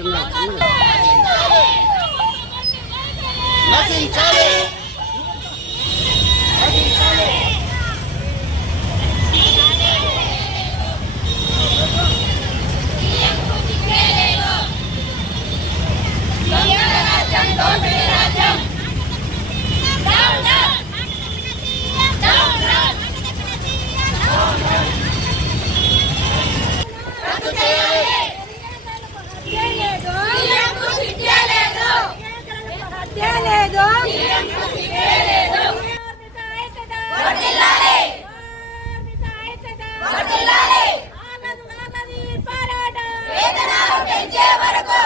我们在南嘞 ఆగదు ఆగదు పోరాటం. వేతనాలు పెంచే వరకు